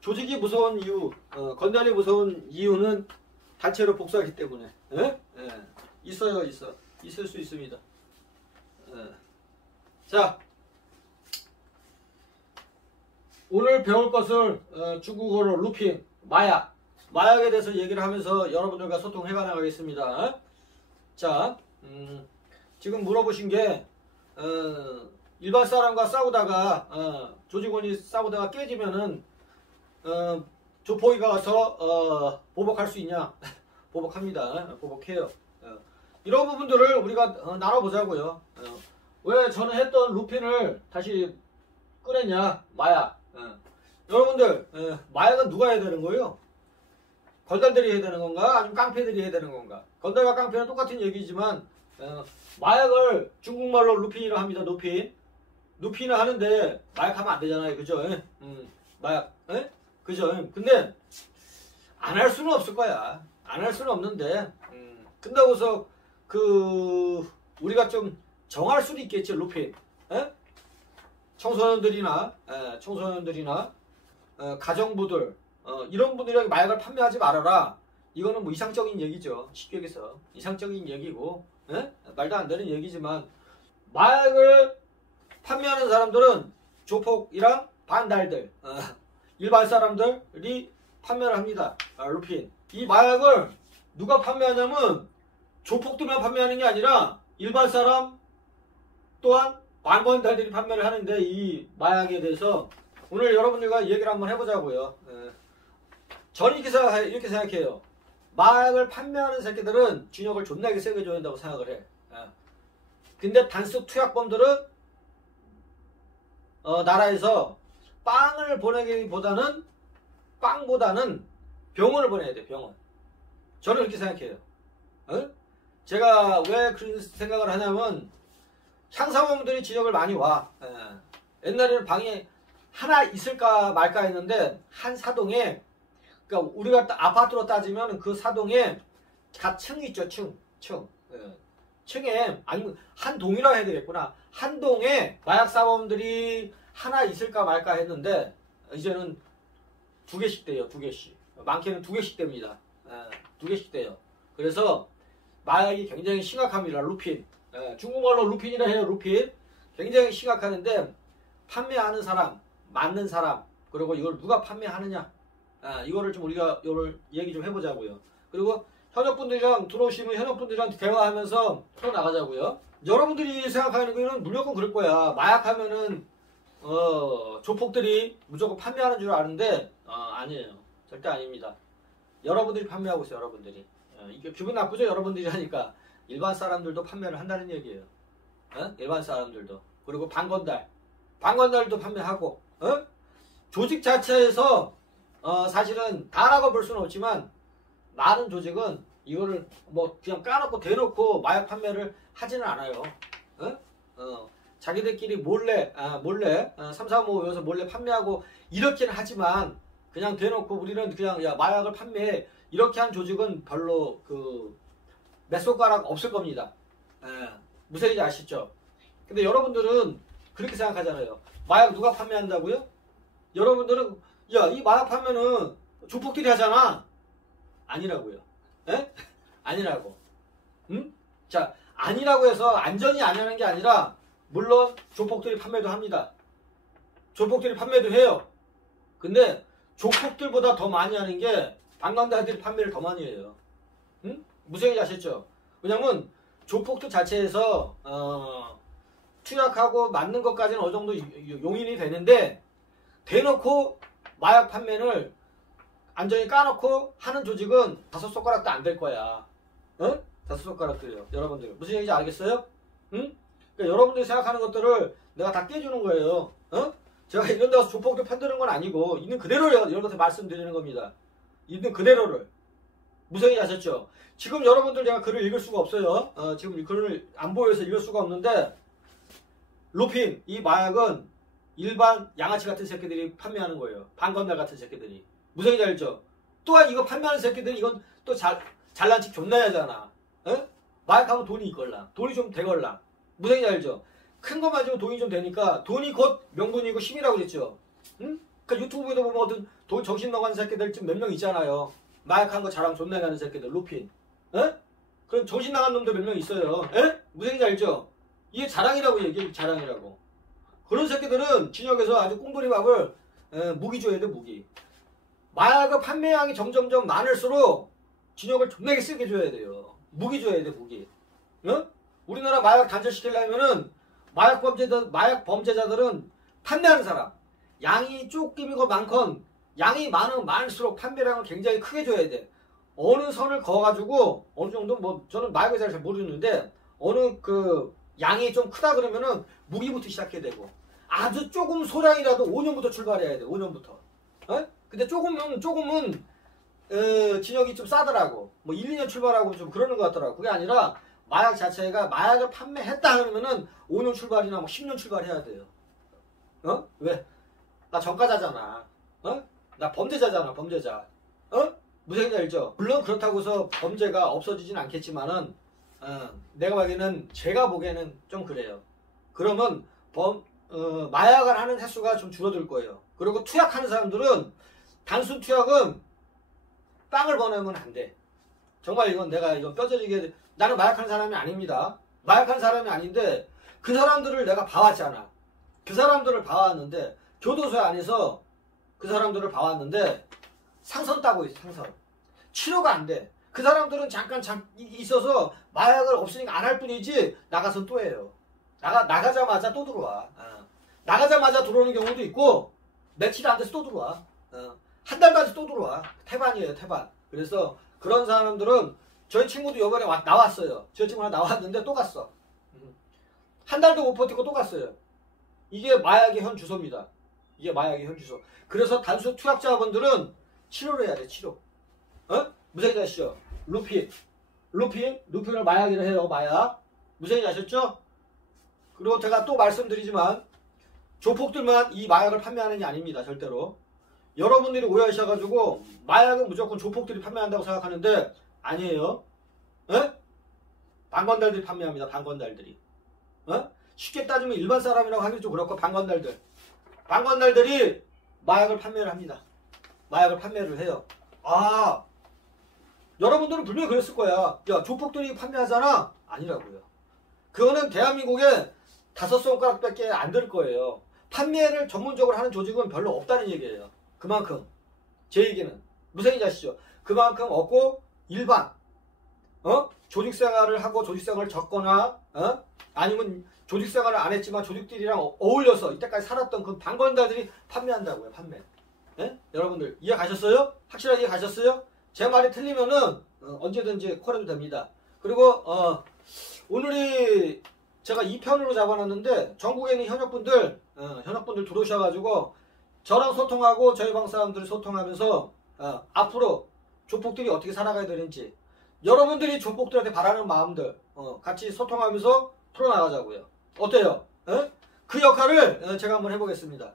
조직이 무서운 이유, 건달이 무서운 이유는 단체로 복수하기 때문에. 있어요, 있을 수 있습니다. 자, 오늘 배울 것을 중국어로 루핀, 마약에 대해서 얘기를 하면서 여러분들과 소통해 나가겠습니다. 자, 지금 물어보신 게 일반 사람과 싸우다가 조직원이 싸우다가 깨지면은 조폭이가 와서 보복할 수 있냐? 보복합니다. 보복해요. 이런 부분들을 우리가 나눠보자고요. 왜 저는 했던 루핀을 다시 꺼냈냐? 마약. 여러분들, 마약은 누가 해야 되는 거예요? 건달들이 해야 되는 건가? 아니면 깡패들이 해야 되는 건가? 건달과 깡패는 똑같은 얘기지만 마약을 중국말로 루핀이라고 합니다. 루핀을 하는데 마약하면 안 되잖아요. 그죠? 마약. 그죠? 근데 안 할 수는 없을 거야. 안 할 수는 없는데 근다고 해서 우리가 좀 정할 수도 있겠지. 루핀. 청소년들이나 가정부들 이런 분들에게 마약을 판매하지 말아라. 이거는 뭐 이상적인 얘기죠. 쉽게 얘기해서 이상적인 얘기고 말도 안 되는 얘기지만 마약을 판매하는 사람들은 조폭이랑 반달들 일반 사람들이 판매를 합니다. 루핀. 이 마약을 누가 판매하냐면 조폭들만 판매하는 게 아니라 일반 사람 또한 반건달들이 판매를 하는데 이 마약에 대해서 오늘 여러분들과 얘기를 한번 해보자고요. 저는 이렇게 생각해요. 마약을 판매하는 새끼들은 균형을 존나게 세게 줘야 된다고 생각을 해. 근데 단속 투약범들은 나라에서 빵을 보내기보다는 빵보다는 병원을 보내야 돼. 병원. 저는 그렇게 생각해요. 제가 왜 그런 생각을 하냐면 향사범들이 지역을 많이 와. 옛날에는 방에 하나 있을까 말까 했는데 한 사동에 그러니까 우리가 아파트로 따지면 그 사동에 각 층이 있죠. 층에 아니면 한 동이라고 해야 되겠구나. 한 동에 마약 사범들이 하나 있을까 말까 했는데 이제는 2개씩 돼요. 2개씩. 많게는 2개씩 됩니다. 2개씩 돼요. 그래서 마약이 굉장히 심각합니다. 루핀. 중국말로 루핀이라 해요. 루핀. 굉장히 심각하는데 판매하는 사람, 맞는 사람, 그리고 이걸 누가 판매하느냐. 이거를 좀 우리가 이걸 얘기 좀 해보자고요. 그리고 현역분들이랑 들어오시면 현역분들이랑 대화하면서 풀어나가자고요. 여러분들이 생각하는 거는 무조건 그럴 거야. 마약하면은 조폭들이 무조건 판매하는 줄 아는데 아니에요. 절대 아닙니다. 여러분들이 판매하고 있어요. 여러분들이. 이게 기분 나쁘죠? 여러분들이 하니까. 일반 사람들도 판매를 한다는 얘기예요. 일반 사람들도. 그리고 반건달도 판매하고. 조직 자체에서 사실은 다라고 볼 수는 없지만 많은 조직은 이거를 뭐 그냥 까놓고 대놓고 마약 판매를 하지는 않아요. 자기들끼리 몰래 3, 4, 5 여기서 몰래 판매하고 이렇게는 하지만 그냥 대놓고 우리는 그냥 야 마약을 판매해 이렇게 한 조직은 별로 몇 손가락 없을 겁니다. 무슨 얘기인지 아시죠? 근데 여러분들은 그렇게 생각하잖아요. 마약 누가 판매한다고요? 여러분들은 야 이 마약 판매는 조폭들이 하잖아. 아니라고요. 아니라고. 자, 아니라고 해서 안전이 아니라는 게 아니라 물론 조폭들이 판매도 합니다. 조폭들이 판매도 해요. 근데 조폭들보다 더 많이 하는 게 반건달들이 판매를 더 많이 해요. 무슨 얘기인지 아셨죠? 왜냐면 조폭들 자체에서 투약하고 맞는 것까지는 어느 정도 용인이 되는데 대놓고 마약 판매를 안전히 까놓고 하는 조직은 5손가락도 안 될 거야. 5손가락들이요. 여러분들 무슨 얘기인지 알겠어요? 그러니까 여러분들이 생각하는 것들을 내가 다 깨주는 거예요. 제가 이런 데서 조폭들 편드는 건 아니고 있는 그대로 여러분한테 말씀드리는 겁니다. 있는 그대로를. 무슨 얘기인지 아셨죠? 지금 여러분들 제가 글을 읽을 수가 없어요. 지금 이 글을 안 보여서 읽을 수가 없는데 루핀, 이 마약은 일반 양아치 같은 새끼들이 판매하는 거예요. 반건달 같은 새끼들이. 무슨 얘기인지 알죠? 또한 이거 판매하는 새끼들이 이건 또 잘난 척 존나 하잖아. 마약하면 돈이 있걸라. 돈이 좀 되걸라. 무슨 얘기인지 알죠? 큰 거 맞으면 돈이 좀 되니까 돈이 곧 명분이고 힘이라고 그랬죠. 그 유튜브에도 보면 어떤 정신 나간 새끼들 몇 명 있잖아요. 마약한 거 자랑 존나 하는 새끼들, 루핀. 에? 그런 정신 나간 놈들 몇 명 있어요. 에? 무슨 얘기인지 알죠? 이게 자랑이라고 얘기해, 자랑이라고. 그런 새끼들은 진역에서 아주 꽁돌이밥을 무기 줘야 돼, 무기. 마약의 판매량이 점점점 많을수록 진역을 존나게 세게 줘야 돼요. 무기 줘야 돼, 무기. 어? 우리나라 마약 단절시키려면은 마약 범죄자들은 판매하는 사람, 양이 조금이고 많건 양이 많으면 많을수록 판매량을 굉장히 크게 줘야 돼. 어느 선을 그어가지고 어느 정도 뭐 저는 마약에 잘 모르는데 어느 그 양이 좀 크다 그러면은 무기부터 시작해야 되고 아주 조금 소량이라도 5년부터 출발해야 돼. 5년부터. 어? 근데 조금은 진역이 좀 싸더라고. 뭐 1, 2년 출발하고 좀 그러는 것 같더라고. 그게 아니라 마약 자체가 마약을 판매했다 그러면은 5년 출발이나 뭐 10년 출발해야 돼요. 어? 왜? 나 전과자잖아. 어? 나 범죄자잖아, 범죄자. 어? 무슨 얘기인지 알죠? 물론 그렇다고 해서 범죄가 없어지진 않겠지만은 내가 보기에는 제가 보기에는 좀 그래요. 그러면 마약을 하는 횟수가 좀 줄어들 거예요. 그리고 투약하는 사람들은 단순 투약은 빵을 버내면 안 돼. 정말 이건 뼈저리게 나는 마약하는 사람이 아닙니다. 마약하는 사람이 아닌데 그 사람들을 내가 봐왔잖아. 그 사람들을 봐왔는데 교도소에 안에서 그 사람들을 봐왔는데 상선 따고 있어. 상선. 치료가 안 돼. 그 사람들은 잠깐 있어서 마약을 없으니까 안 할 뿐이지 나가선 또 해요. 나가자마자 또 들어와. 나가자마자 들어오는 경우도 있고 며칠 안 돼서 또 들어와. 한 달까지 또 들어와. 태반이에요, 태반. 그래서 그런 사람들은 저희 친구도 이번에 나왔어요. 저희 친구 하나 나왔는데 또 갔어. 한 달도 못 버티고 또 갔어요. 이게 마약의 현 주소입니다. 이게 마약의 현 주소. 그래서 단순 투약자분들은 치료를 해야 돼, 치료. 어? 무슨 얘기 아시죠? 루핀을 마약이라 해요, 마약. 무슨 얘기 아셨죠? 그리고 제가 또 말씀드리지만 조폭들만 이 마약을 판매하는 게 아닙니다, 절대로. 여러분들이 오해하셔가지고 마약은 무조건 조폭들이 판매한다고 생각하는데 아니에요. 에? 방건달들이 판매합니다. 방건달들이. 어? 쉽게 따지면 일반 사람이라고 하기 좀 그렇고 방건달들이 마약을 판매를 합니다. 마약을 판매를 해요. 아, 여러분들은 분명히 그랬을 거야. 야, 조폭들이 판매하잖아. 아니라고요. 그거는 대한민국에 5손가락밖에 안 될 거예요. 판매를 전문적으로 하는 조직은 별로 없다는 얘기예요. 그만큼 제 얘기는 무슨 얘기인지 아시죠? 그만큼 없고 일반 조직생활을 하고 조직생활을 적거나 아니면 조직생활을 안 했지만 조직들이랑 어울려서 이때까지 살았던 그 방건달들이 판매한다고요. 판매. 예? 여러분들 이해 가셨어요? 확실하게 이해 가셨어요? 제 말이 틀리면은 언제든지 콜해도 됩니다. 그리고 오늘이 제가 2편으로 잡아놨는데 전국에 있는 현역분들 들어오셔가지고 저랑 소통하고 저희 방 사람들 소통하면서 앞으로 조폭들이 어떻게 살아가야 되는지 여러분들이 조폭들한테 바라는 마음들 같이 소통하면서 풀어나가자고요. 어때요? 에? 그 역할을 제가 한번 해보겠습니다.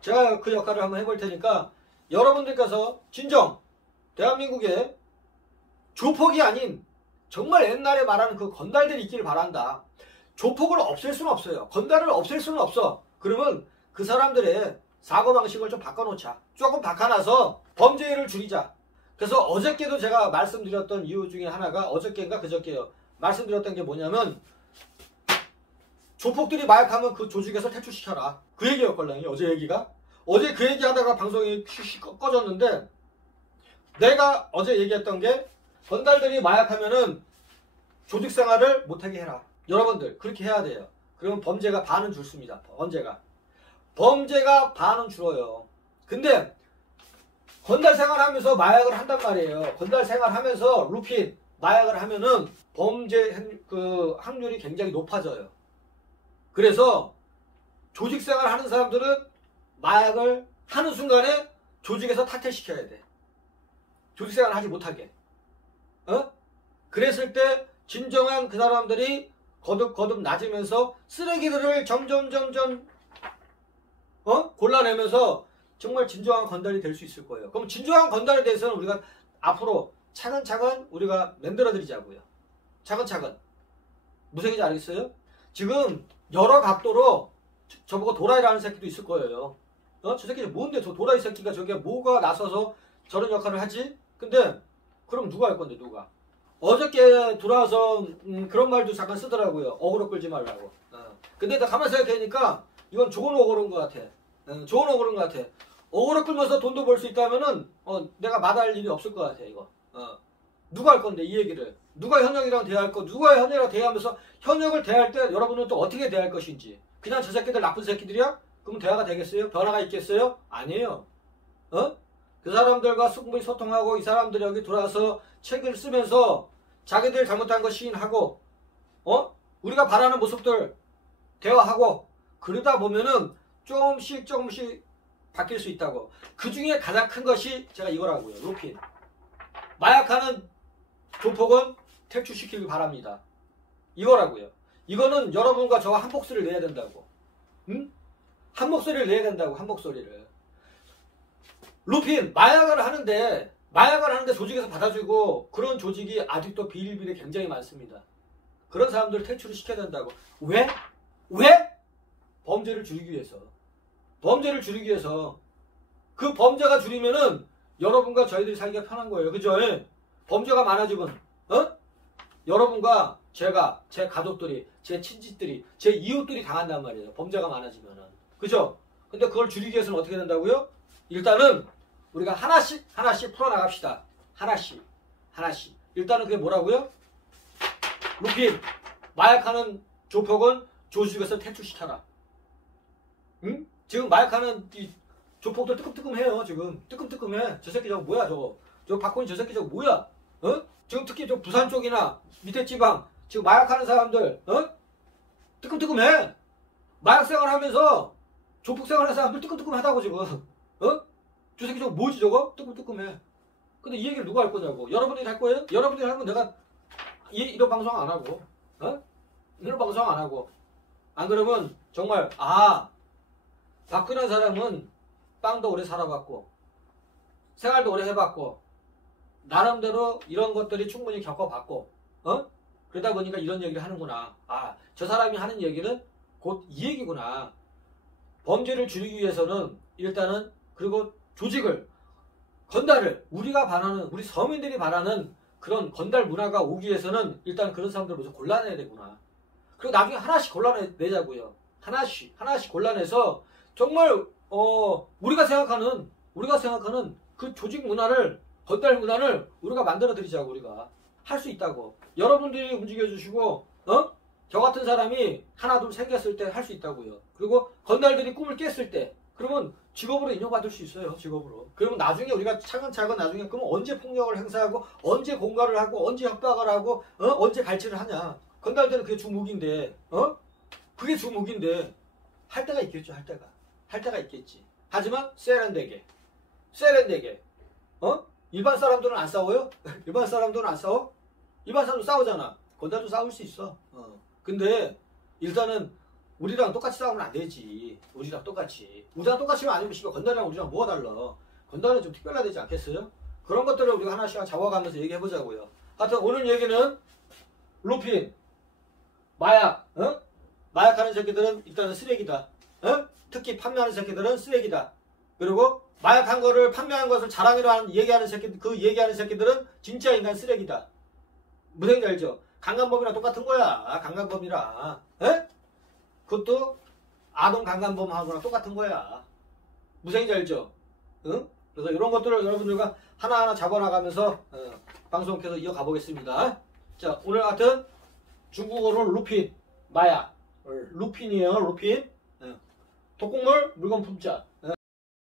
제가 그 역할을 한번 해볼 테니까 여러분들께서 진정 대한민국에 조폭이 아닌 정말 옛날에 말하는 그 건달들이 있기를 바란다. 조폭을 없앨 수는 없어요. 건달을 없앨 수는 없어. 그러면 그 사람들의 사고방식을 좀 바꿔놓자. 조금 바꿔놔서 범죄를 줄이자. 그래서 어저께도 제가 말씀드렸던 이유 중에 하나가 어저께인가 그저께요. 말씀드렸던 게 뭐냐면 조폭들이 마약하면 그 조직에서 퇴출시켜라. 그 얘기였걸랑요. 어제 얘기가. 어제 그 얘기하다가 방송이 꺼졌는데 내가 어제 얘기했던 게 건달들이 마약하면은 조직생활을 못하게 해라. 여러분들 그렇게 해야 돼요. 그러면 범죄가 반은 줄습니다. 범죄가 반은 줄어요. 근데 건달 생활하면서 마약을 한단 말이에요. 건달 생활하면서 루핀 마약을 하면은 범죄 그 확률이 굉장히 높아져요. 그래서 조직 생활 하는 사람들은 마약을 하는 순간에 조직에서 탈퇴시켜야 돼. 조직 생활 하지 못하게. 그랬을 때 진정한 그 사람들이 거듭 낮으면서 쓰레기들을 점점 골라내면서 정말 진정한 건달이 될 수 있을 거예요. 그럼 진정한 건달에 대해서는 우리가 앞으로 차근차근 우리가 만들어드리자고요. 차근차근. 무슨 얘기인지 알겠어요? 지금 여러 각도로 저보고 도라이라는 새끼도 있을 거예요. 저 새끼 뭔데 저 도라이 새끼가 저게 뭐가 나서서 저런 역할을 하지? 근데 그럼 누가 할 건데 누가? 어저께 돌아와서 그런 말도 잠깐 쓰더라고요. 어그로 끌지 말라고. 근데 나 가만히 생각해보니까 이건 좋은 어그로인 것 같아. 좋은 어그로인 것 같아. 어그로 끌면서 돈도 벌 수 있다면은 내가 마다할 일이 없을 것 같아 이거. 누가 할 건데 이 얘기를? 누가 현역이랑 대화할 거? 누가 현역이랑 대화하면서 현역을 대할 때 여러분은 또 어떻게 대할 것인지. 그냥 저 새끼들 나쁜 새끼들이야? 그럼 대화가 되겠어요? 변화가 있겠어요? 아니에요. 그 사람들과 충분히 소통하고 이 사람들이 여기 들어와서 책을 쓰면서 자기들 잘못한 거 시인하고 우리가 바라는 모습들 대화하고 그러다 보면은 조금씩 바뀔 수 있다고. 그 중에 가장 큰 것이 제가 이거라고요. 루핀. 마약하는 조폭은 퇴출시키길 바랍니다. 이거라고요. 이거는 여러분과 저와 한 목소리를 내야 된다고. 한 목소리를 내야 된다고. 한 목소리를. 루핀 마약을 하는데 조직에서 받아주고 그런 조직이 아직도 비일비재 굉장히 많습니다. 그런 사람들 퇴출을 시켜야 된다고. 왜? 범죄를 줄이기 위해서. 범죄를 줄이기 위해서. 그 범죄가 줄이면은 여러분과 저희들이 살기가 편한 거예요. 그죠? 범죄가 많아지면 여러분과 제가, 제 가족들이, 제 친지들이, 제 이웃들이 당한단 말이에요. 범죄가 많아지면은. 그죠? 근데 그걸 줄이기 위해서는 어떻게 된다고요? 일단은 우리가 하나씩 풀어나갑시다. 하나씩. 일단은 그게 뭐라고요? 루핀, 마약하는 조폭은 조직에서 퇴출시켜라. 지금 마약하는 이 조폭들 뜨끔뜨끔해요. 지금 뜨끔뜨끔해. 저 새끼 저거 뭐야 저거. 저 박훈이 저 새끼 저거 뭐야. 지금 특히 저 부산 쪽이나 밑에 지방 지금 마약하는 사람들 뜨끔뜨끔해. 마약 생활하면서 조폭 생활하는 사람들 뜨끔뜨끔하다고 지금. 저 새끼 저거 뭐지 저거? 뜨끔뜨끔해. 근데 이 얘기를 누가 할 거냐고. 여러분들이 할 거예요? 여러분들이 하면 내가 이런 방송 안 하고 이런 방송 안 하고. 안 그러면 정말 박근혜 사람은 빵도 오래 살아봤고 생활도 오래 해봤고 나름대로 이런 것들이 충분히 겪어봤고 그러다 보니까 이런 얘기를 하는구나. 저 사람이 하는 얘기는 곧 이 얘기구나. 범죄를 줄이기 위해서는 일단은 그리고 조직을 건달을 우리가 바라는 우리 서민들이 바라는 그런 건달 문화가 오기 위해서는 일단 그런 사람들을 먼저 골라내야 되구나. 그리고 나중에 하나씩 골라내자고요. 하나씩 골라내서 정말 우리가 생각하는 그 조직 문화를 건달 문화를 우리가 만들어 드리자고. 우리가 할 수 있다고. 여러분들이 움직여 주시고 저 같은 사람이 하나 둘 생겼을 때 할 수 있다고요. 그리고 건달들이 꿈을 깼을 때 그러면 직업으로 인정받을 수 있어요. 직업으로. 그러면 나중에 우리가 차근차근 나중에 그러면 언제 폭력을 행사하고 언제 공갈을 하고 언제 협박을 하고 언제 갈취를 하냐. 건달들은 그게 주무기인데 그게 주무기인데 할 때가 있겠죠. 할 때가 있겠지. 하지만 세련되게 일반 사람들은 안 싸워요? 일반 사람들은 안 싸워? 일반 사람도 싸우잖아. 건달도 싸울 수 있어. 근데 일단은 우리랑 똑같이 싸우면 안 되지. 우리랑 똑같이면 아니면 씨발 건달이랑 우리랑 뭐가 달라. 건달은 좀 특별해야 되지 않겠어요? 그런 것들을 우리가 하나씩 잡아가면서 얘기해보자고요. 하여튼 오늘 얘기는 루핀, 마약, 마약하는 새끼들은 일단은 쓰레기다. 특히 판매하는 새끼들은 쓰레기다. 그리고 마약한 거를 판매한 것을 자랑이라 얘기하는 새끼들은 진짜 인간 쓰레기다. 무슨 얘기인지 알죠? 강간범이랑 똑같은 거야. 강간범이랑. 그것도 아동 강간범하고랑 똑같은 거야. 무슨 얘기인지 알죠? 그래서 이런 것들을 여러분들과 하나하나 잡아나가면서 방송 계속 이어가 보겠습니다. 자, 오늘 같은 중국어로 루핀, 마약. 루핀이에요. 루핀. 독극물, 물건 품자.